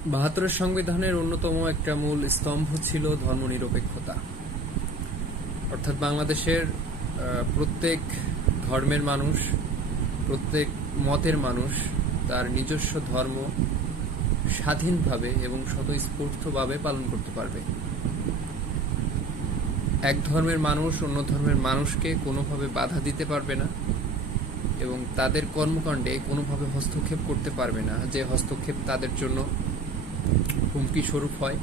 ৭২ সংবিধানের অন্যতম একটা মূল স্তম্ভ ছিল ধর্মনিরপেক্ষতা। অর্থাৎ বাংলাদেশের প্রত্যেক ধর্মের মানুষ, প্রত্যেক মতের মানুষ তার নিজস্ব ধর্ম স্বাধীনভাবে এবং স্বতঃস্ফূর্তভাবে পালন করতে পারবে। এক ধর্মের মানুষ অন্য ধর্মের মানুষকে কোনোভাবে বাধা দিতে পারবে না এবং তাদের কর্মকাণ্ডে কোনোভাবে হস্তক্ষেপ করতে পারবে না, যে হস্তক্ষেপ তাদের জন্য হুমকি স্বরূপ হয়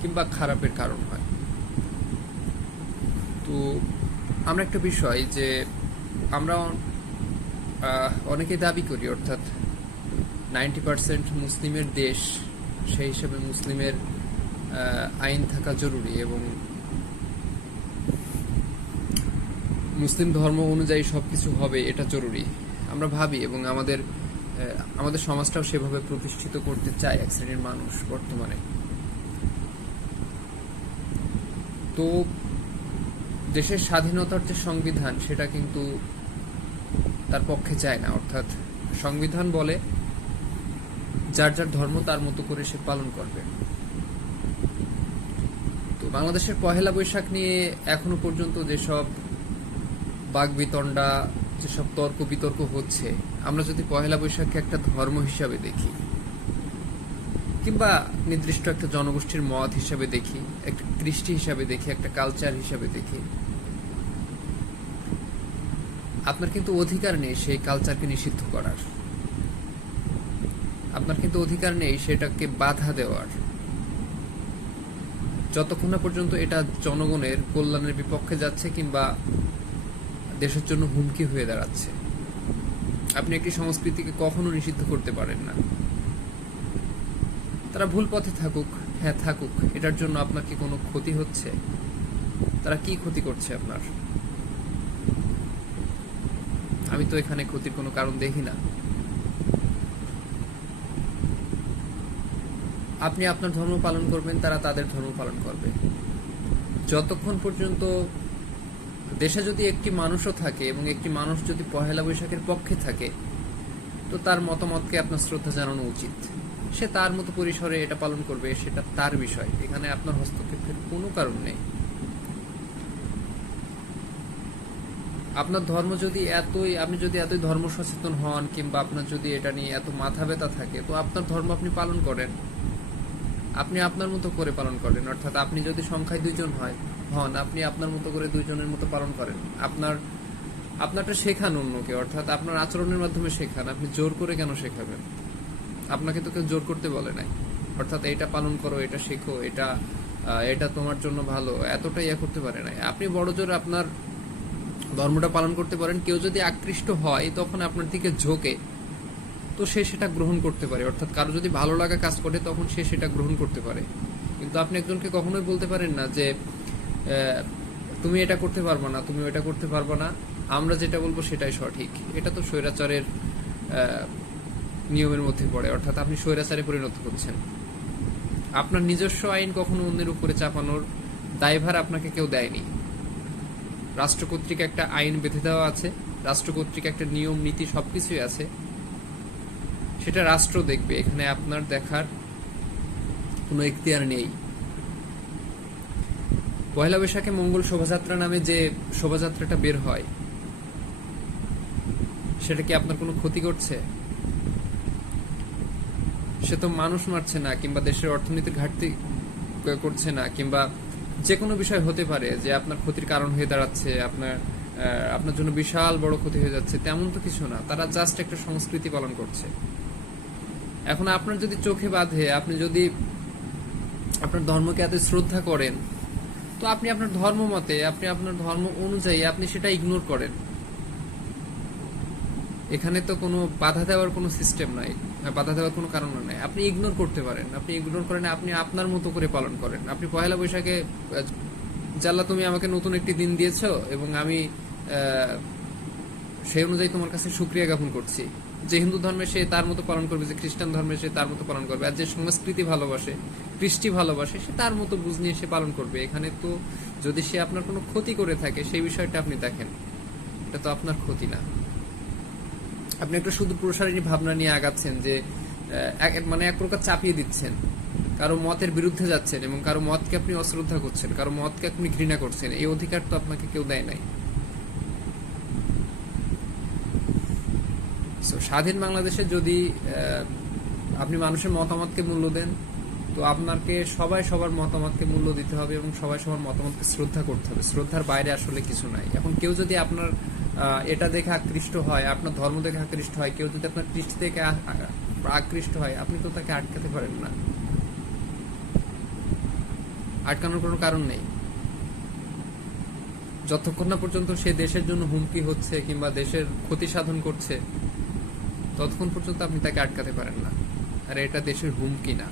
কিংবা খারাপের কারণ হয়। তো আমরা একটা বিষয় যে আমরা অনেকে দাবি করি, অর্থাৎ 90% মুসলিমের দেশ, সেই হিসাবে মুসলিমের আইন থাকা জরুরি এবং মুসলিম ধর্ম অনুযায়ী সবকিছু হবে, এটা জরুরি আমরা ভাবি এবং আমাদের সমাজটাও সেভাবে প্রতিষ্ঠিত করতে চায় এক শ্রেণীর মানুষ বর্তমানে। তো দেশের স্বাধীনতার যে সংবিধান, সেটা কিন্তু তার পক্ষে চায় না। অর্থাৎ সংবিধান বলে যার যার ধর্ম তার মতো করে সে পালন করবে। তো বাংলাদেশের পহেলা বৈশাখ নিয়ে এখনো পর্যন্ত যেসব বাগবিতণ্ডা, যেসব তর্ক বিতর্ক হচ্ছে, আমরা যদি পহেলা বৈশাখকে একটা ধর্ম হিসাবে দেখি কিংবা নির্দিষ্ট একটা জনগোষ্ঠীর মত হিসাবে দেখি, একটা কৃষ্টি হিসাবে দেখি, একটা কালচার হিসাবে দেখি, আপনার কিন্তু অধিকার নেই সেই কালচারকে নিষিদ্ধ করার, আপনার কিন্তু অধিকার নেই সেটাকে বাধা দেওয়ার, যতক্ষণ না পর্যন্ত এটা জনগণের কল্যাণের বিপক্ষে যাচ্ছে কিংবা দেশের জন্য হুমকি হয়ে দাঁড়াচ্ছে। আপনি একটি সংস্কৃতিকে কখনো নিষিদ্ধ করতে পারেন না। তারা ভুল পথে থাকুক, হ্যাঁ থাকুক, এটার জন্য আপনার কি কোনো ক্ষতি হচ্ছে? তারা কি ক্ষতি করছে আপনার? আমি তো এখানে ক্ষতির কোনো কারণ দেখি না। আপনি আপনার ধর্ম পালন করবেন, তারা তাদের ধর্ম পালন করবে। যতক্ষণ পর্যন্ত দেশে যদি একটি মানুষও থাকে এবং একটি মানুষ যদি পহেলা বৈশাখের পক্ষে থাকে, তো তার মতামতকে আপনার শ্রদ্ধা জানানো উচিত। সে তার মতো পরিসরে এটা পালন করবে, সেটা তার বিষয়, এখানে আপনার হস্তক্ষেপের কোনো কারণ নেই। আপনার ধর্ম যদি আপনি যদি এতই ধর্ম সচেতন হন কিংবা আপনার যদি এটা নিয়ে এত মাথা ব্যথা থাকে, তো আপনার ধর্ম আপনি পালন করেন, আপনি আপনার মতো করে পালন করেন। অর্থাৎ আপনি যদি সংখ্যায় 2 জন হন, আপনি আপনার মতো করে 2 জনের মতো পালন করেন। আপনারটা শেখান অন্যকে, অর্থাৎ আপনার আচরণের মাধ্যমে শেখান। আপনি জোর করে কেন শেখাবেন? আপনাকে তো কেউ জোর করতে বলে নাই। অর্থাৎ এটা পালন করো, এটা শেখো, এটা তোমার জন্য ভালো, এতটাই করতে পারে নাই। আপনি বড় জোর আপনার ধর্মটা পালন করতে পারেন। কেউ যদি আকৃষ্ট হয় তখন আপনার দিকে ঝোঁকে, তো সে সেটা গ্রহণ করতে পারে। অর্থাৎ কারো যদি ভালো লাগা কাজ করে তখন সে সেটা গ্রহণ করতে পারে। কিন্তু আপনি একজনকে কখনোই বলতে পারেন না যে তুমি এটা করতে পারবে না, তুমি ওটা করতে পারবে না, আমরা যেটা বলবো সেটাই সঠিক। এটা তো স্বৈরাচারের নিয়মের মধ্যে পড়ে। অর্থাৎ আপনি স্বৈরাচারে পরিণত হচ্ছেন। আপনার নিজস্ব আইন কখনো অন্যের উপরে চাপানোর দায়ভার আপনাকে কেউ দেয়নি। রাষ্ট্র কর্তৃক একটা আইন বেঁধে দেওয়া আছে, রাষ্ট্র কর্তৃক একটা নিয়ম নীতি সবকিছুই আছে, সেটা রাষ্ট্র দেখবে। এখানে আপনার দেখার কোনো এখতিয়ার নেই। পয়লা বৈশাখে মঙ্গল শোভাযাত্রা নামে যে শোভাযাত্রাটা বের হয়, সেটা কি আপনার কোনো ক্ষতি করছে? সে তো মানুষ মারছে না, কিংবা দেশের অর্থনীতির ঘাটতি করছে না, কিংবা যে কোনো বিষয় হতে পারে যে আপনার ক্ষতির কারণ হয়ে দাঁড়াচ্ছে, আপনার জন্য বিশাল বড় ক্ষতি হয়ে যাচ্ছে, তেমন তো কিছু না। তারা জাস্ট একটা সংস্কৃতি পালন করছে। এখন আপনার যদি চোখে বাঁধে, আপনি যদি আপনার ধর্মকে এত শ্রদ্ধা করেন, তো আপনি আপনার ধর্ম মতে, আপনি আপনার ধর্ম অনুযায়ী আপনি সেটা ইগনোর করেন। এখানে তো কোনো বাধা দেওয়ার কোনো সিস্টেম নাই, বাধা দেওয়ার কোনো কারণ নাই। আপনি ইগনোর করতে পারেন, আপনি ইগনোর করেন, আপনি আপনার মতো করে পালন করেন। আপনি পহেলা বৈশাখে, জাল্লা তুমি আমাকে নতুন একটি দিন দিয়েছো এবং আমি সেই অনুযায়ী তোমার কাছে শুকরিয়া জ্ঞাপন করছি। যে হিন্দু ধর্মে সে তার মতো পালন করবে, যে খ্রিস্টান ধর্মে সে তার মতো পালন করবে, আর যে সংস্কৃতি ভালোবাসে, কৃষ্টি ভালোবাসে, সে তার মতো বুঝ নিয়ে সে পালন করবে। এখানে তো যদি সে আপনার কোনো ক্ষতি করে থাকে, সেই বিষয়টা আপনি দেখেন, এটা তো আপনার ক্ষতি না। আপনি একটা সুদূর প্রসারী ভাবনা নিয়ে আগাচ্ছেন যে মানে এক প্রকার চাপিয়ে দিচ্ছেন, কারো মতের বিরুদ্ধে যাচ্ছেন এবং কারো মতকে আপনি অশ্রদ্ধা করছেন, কারো মতকে আপনি ঘৃণা করছেন, এই অধিকার তো আপনাকে কেউ দেয় নাই। স্বাধীন বাংলাদেশে যদি আপনি মানুষের মতামতকে মূল্য দেন, তো আপনাকে সবাই সবার মতামতকে মূল্য দিতে হবে এবং সবাই সবার মতামতকে শ্রদ্ধা করতে হবে। শ্রদ্ধার বাইরে আসলে কিছু নাই। এখন কেউ যদি আপনার এটা দেখে আকৃষ্ট হয়, আপনার ধর্ম দেখে আকৃষ্ট হয়, কেউ যদি আপনার কৃষ্টি দেখে আকৃষ্ট হয়, আপনি তো তাকে আটকাতে পারেন না, আটকানোর কোনো কারণ নেই। যতক্ষণ না পর্যন্ত সে দেশের জন্য হুমকি হচ্ছে কিংবা দেশের ক্ষতি সাধন করছে, ততক্ষণ পর্যন্ত আপনি তাকে আটকাতে পারেন না। আর এটা দেশের হুমকি না।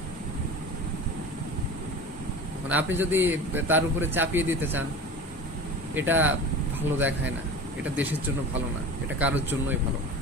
মানে আপনি যদি তার উপরে চাপিয়ে দিতে চান, এটা ভালো দেখায় না, এটা দেশের জন্য ভালো না, এটা কারোর জন্যই ভালো না।